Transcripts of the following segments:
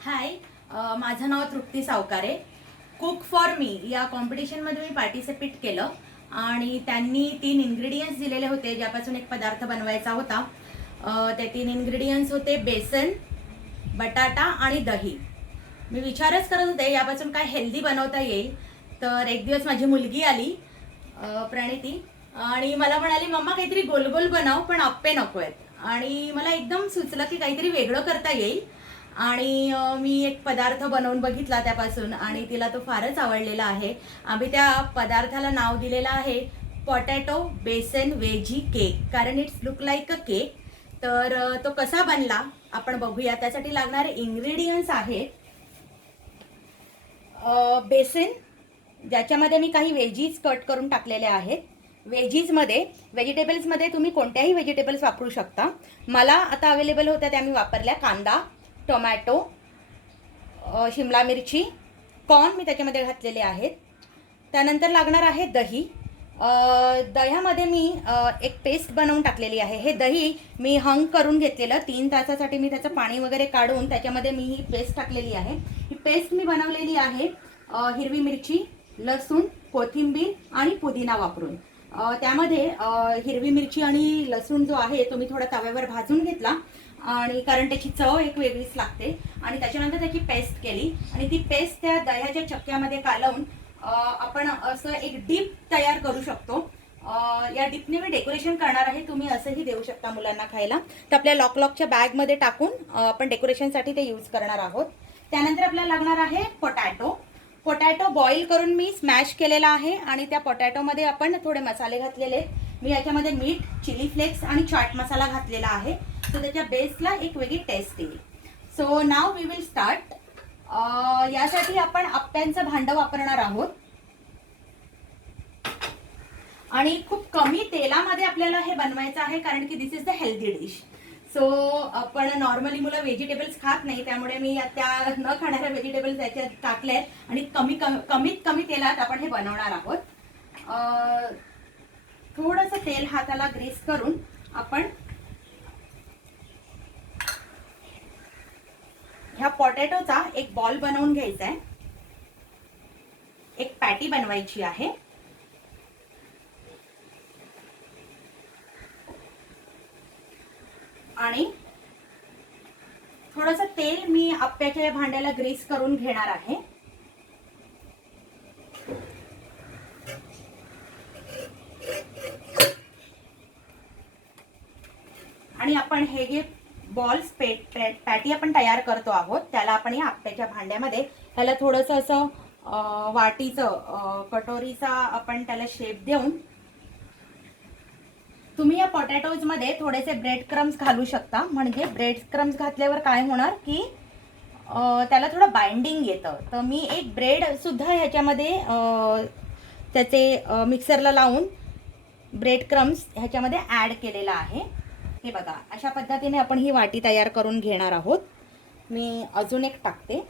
हाय, माझं नाव तृप्ती Savkare. Cook for me या कॉम्पिटिशनमध्ये मी पार्टिसिपेट केलं आणि त्यांनी 3 इन्ग्रेडियंट्स दिलेले होते ज्यापासून एक पदार्थ बनवायचा होता. ते 3 इन्ग्रेडियंट्स होते बेसन, बटाटा आणि दही. मी विचारच करत होते यापासून काय हेल्दी बनवता येईल. तर एक दिवस माझी मुलगी आली, प्रणिती, आणि मला म्हणाली, मम्मा काहीतरी गोल गोल बनव पण आप्पे नको आहेत. आणि मला एकदम सुचलं की काहीतरी वेगळं करता येईल. आणि मी एक पदार्थ बनवून बघितला त्यापासून आणि तिला तो फारच आवडलेला आहे. आम्ही त्या पदार्थाला नाव दिलेलं आहे पोटॅटो बेसन वेजी केक, कारण it's look like a cake. तर तो कसा बनला आपण बघूया. त्यासाठी लागणारे इंग्रेडियंट्स आहेत बेसन, ज्याच्यामध्ये मी काही वेजीज कट करून टाकलेले आहेत. व्हेजिटेबल्समध्ये तुम्ही कोणत्याही व्हेजिटेबल्स वापरू शकता. मला आता अवेलेबल होत्या त्या मी वापरल्या. कांदा, टोमॅटो, शिमला मिरची, कॉर्न मी त्याच्यामध्ये घातलेले आहेत. त्यानंतर लागणार आहे दही. दह्यामध्ये मी एक पेस्ट बनवून टाकलेली आहे. हे दही मी हंग करून घेतलेलं 3 तासासाठी. मी त्याचं पाणी वगैरे काढून त्याच्यामध्ये मी ही पेस्ट टाकलेली आहे. ही पेस्ट मी बनवलेली आहे हिरवी मिरची, लसूण, कोथिंबीर आणि पुदिना वापरून. त्यामध्ये हिरवी मिरची आणि लसूण जो आहे तो मी थोडा तव्यावर भाजून घेतला, आणि कारण त्याची चव एक वेगळीच लागते. आणि त्याच्यानंतर त्याची पेस्ट केली आणि ती पेस्ट त्या दह्याच्या चक्क्यामध्ये कालवून आपण असं एक डीप तयार करू शकतो. या डीपने मी डेकोरेशन करणार आहे. तुम्ही असंही देऊ शकता मुलांना खायला. तर आपल्या लॉकच्या बॅगमध्ये टाकून आपण डेकोरेशनसाठी ते यूज करणार आहोत. त्यानंतर आपल्याला लागणार आहे पोटॅटो बॉईल करून मी स्मॅश केलेला आहे आणि त्या पोटॅटोमध्ये आपण थोडे मसाले घातलेले. मी याच्यामध्ये मीठ, चिली फ्लेक्स आणि चाट मसाला घातलेला आहे. सो त्याच्या बेसला एक वेगळी टेस्ट येईल. So now we will start. यासाठी आपण आप्प्यांचं भांडं वापरणार आहोत आणि खूप कमी तेलामध्ये आपल्याला हे बनवायचं आहे, कारण की this is the healthy dish. So आपण नॉर्मली मुलं व्हेजिटेबल्स खात नाही, त्यामुळे मी त्या न खाणाऱ्या व्हेजिटेबल्स त्याच्यात टाकले आणि कमीत कमी तेलात आपण हे बनवणार आहोत. थोडंसं तेल हाताला ग्रीस करून आपण ह्या पोटॅटोचा एक बॉल बनवून घ्यायचा आहे. एक पॅटी बनवायची आहे. आणि थोडंसं तेल मी आप्याच्या भांड्याला ग्रीस करून घेणार आहे. आणि आपण हे जे बॉल्स पॅटी आपण तयार करतो आहोत त्याला आपण या आप्याच्या भांड्यामध्ये त्याला थोडंसं असं वाटीचं कटोरीचा आपण त्याला शेप देऊन, तुम्ही या पोटॅटोजमध्ये थोडेसे ब्रेड क्रम्स घालू शकता. म्हणजे ब्रेड क्रम्स घातल्यावर काय होणार की त्याला थोडं बाइंडिंग येतं. तर मी एक ब्रेड सुद्धा ह्याच्यामध्ये त्याचे मिक्सरला लावून ब्रेड क्रम्स ह्याच्यामध्ये ॲड केलेला आहे. हे बघा, अशा पद्धतीने आपण ही वाटी तयार करून घेणार आहोत. मी अजून एक टाकते.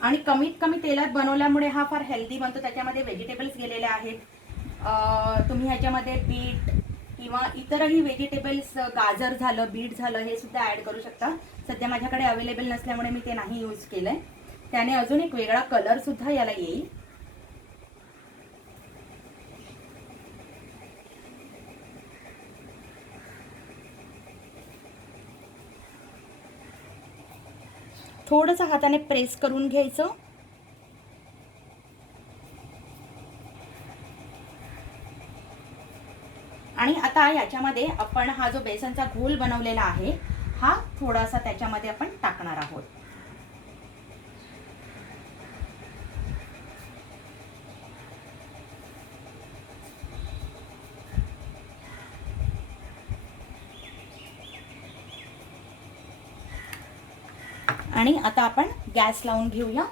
आणि कमीत कमी तेलात बनवल्यामुळे हा फार हेल्दी बनतो. त्याच्यामध्ये व्हेजिटेबल्स गेलेले आहेत. तुम्ही ह्याच्यामध्ये बीट किंवा इतरही व्हेजिटेबल्स, गाजर झालं, बीट झालं, हे सुद्धा ॲड करू शकता. सध्या माझ्याकडे अवेलेबल नसल्यामुळे मी ते नाही यूज केलंय. त्याने अजून एक वेगळा कलर सुद्धा याला येईल. थोडंसं हाताने प्रेस करून घ्यायचं. आणि आता याच्यामध्ये आपण हा जो बेसनचा घोल बनवलेला आहे हा थोडासा त्याच्यामध्ये आपण टाकणार आहोत. आणि आता आपण गॅस लावून घेऊया.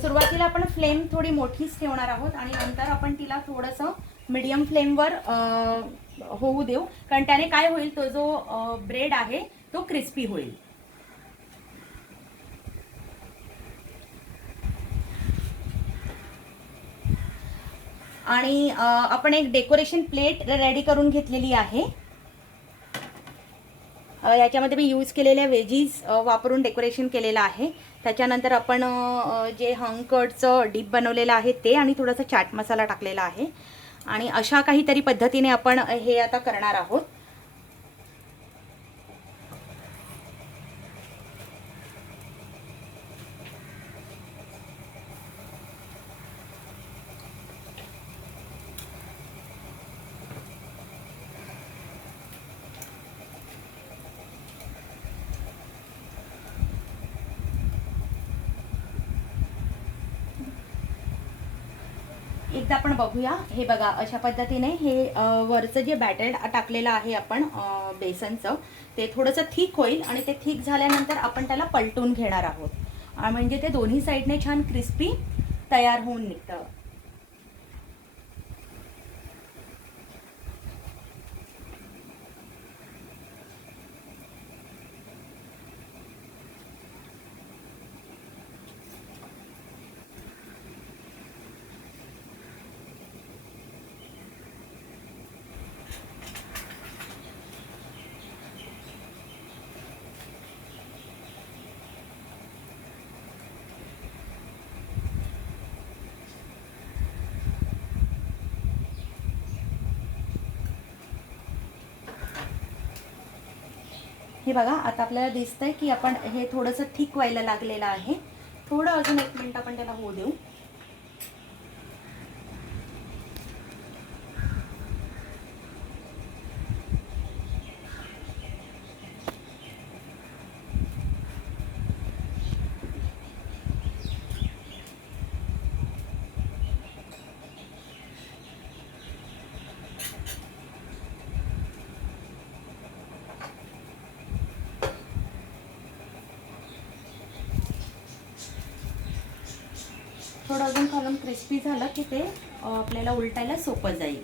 सुरुवातीला आपण फ्लेम थोडी मोठीच ठेवणार आहोत आणि नंतर आपण तिला थोडंसं मीडियम फ्लेमवर होऊ देऊ, कारण त्याने काय होईल, तो जो ब्रेड आहे तो क्रिस्पी होईल. आणि आपण एक डेकोरेशन प्लेट रेडी करून घेतलेली आहे. याच्यामध्ये मी यूज केलेल्या वेजीज वापरून डेकोरेशन केलेलं आहे. त्याच्यानंतर आपण जे हंकटचं डीप बनवलेलं आहे ते आणि थोडासा चाट मसाला टाकलेला आहे. आणि अशा काहीतरी पद्धतीने आपण हे आता करणार आहोत. एकदा आपण बघूया. हे बघा, अशा पद्धतीने हे वरचं जे बॅटर टाकलेलं आहे आपण बेसनचं, ते थोडंसं थिक होईल आणि ते थिक झाल्यानंतर आपण त्याला पलटून घेणार आहोत. म्हणजे ते दोन्ही साईडने छान क्रिस्पी तयार होऊन निघतं. हे बघा, आता आपल्याला दिसतंय की आपण हे थोडंसं थिक व्हायला लागलेलं आहे. थोडं अजून 1 मिनिट आपण त्याला होऊ देऊ. थोडं अजून खालून क्रिस्पी झालं की ते आपल्याला उलटायला सोपं जाईल.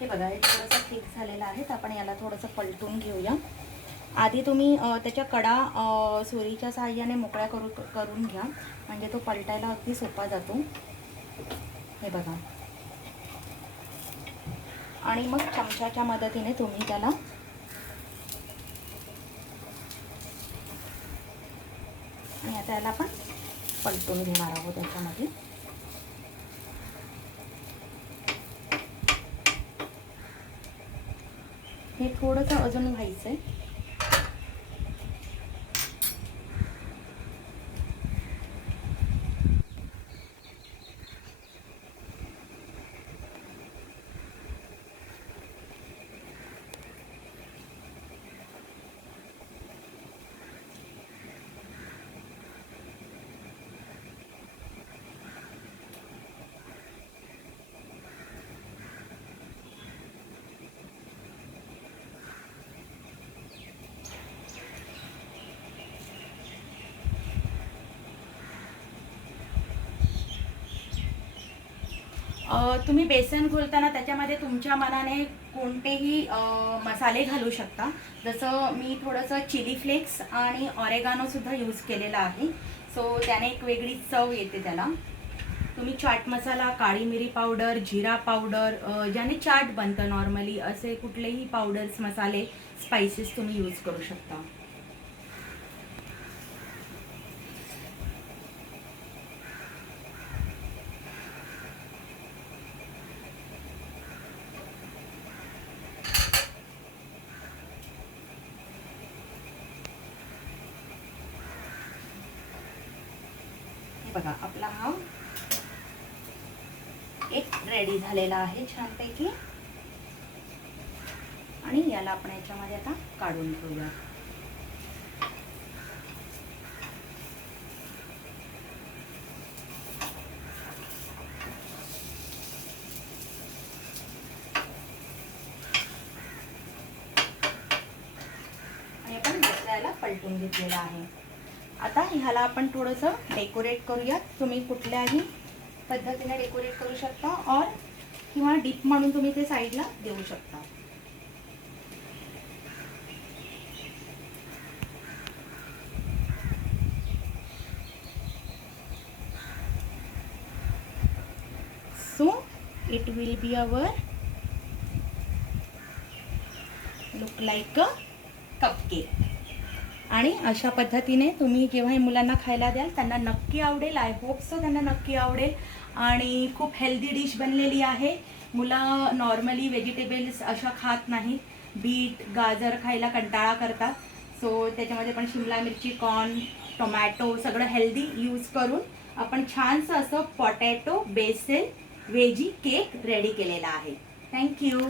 हे बघा, हे थोडंसं थिक झालेलं आहे. तर आपण याला थोडंसं पलटून घेऊया. आधी तुम्ही त्याच्या कडा सुरीच्या साहाय्याने मोकळ्या करून घ्या, म्हणजे तो पलटायला अगदी सोपा जातो. हे बघा, आणि मग चमच्याच्या मदतीने तुम्ही त्याला आणि आता याला आपण पलटून घेणार आहोत त्याच्यामध्ये. हे थोडंसं अजून व्हायचं आहे. तुम्ही बेसन घोलताना त्याच्यामध्ये तुमच्या मनाने कोणतेही मसाले घालू शकता. जसं मी थोडंसं चिली फ्लेक्स आणि ऑरेगानोसुद्धा यूज केलेला आहे. सो त्याने एक वेगळी चव येते त्याला. तुम्ही चाट मसाला, काळी मिरी पावडर, जिरा पावडर, ज्याने चाट बनतं नॉर्मली, असे कुठलेही पावडर्स, मसाले, स्पाइसेस तुम्ही यूज करू शकता. बघा, आपला हा एक रेडी झालेला आहे छानपैकी. आणि याला आपण याच्यामध्ये आता काढून घेऊया. पलटून घेतलेला आहे. आता ह्याला आपण थोडंसं डेकोरेट करूयात. तुम्ही कुठल्याही पद्धतीने डेकोरेट करू शकता और किंवा डीप म्हणून तुम्ही ते साईडला देऊ शकता. So it will be our look like a cupcake. आणि अशा पद्धतीने तुम्ही जेव्हा हे मुलांना खायला द्याल त्यांना नक्की आवडेल. आय होप सो त्यांना नक्की आवडेल. आणि खूप हेल्दी डिश बनलेली आहे. मुलं नॉर्मली व्हेजिटेबल्स अशा खात नाहीत. बीट गाजर खायला कंटाळा करतात. सो त्याच्यामध्ये पण शिमला मिरची, कॉर्न, टोमॅटो सगळं हेल्दी यूज करून आपण छानसं असं potato based veggie cake ready केलेला आहे. थँक्यू.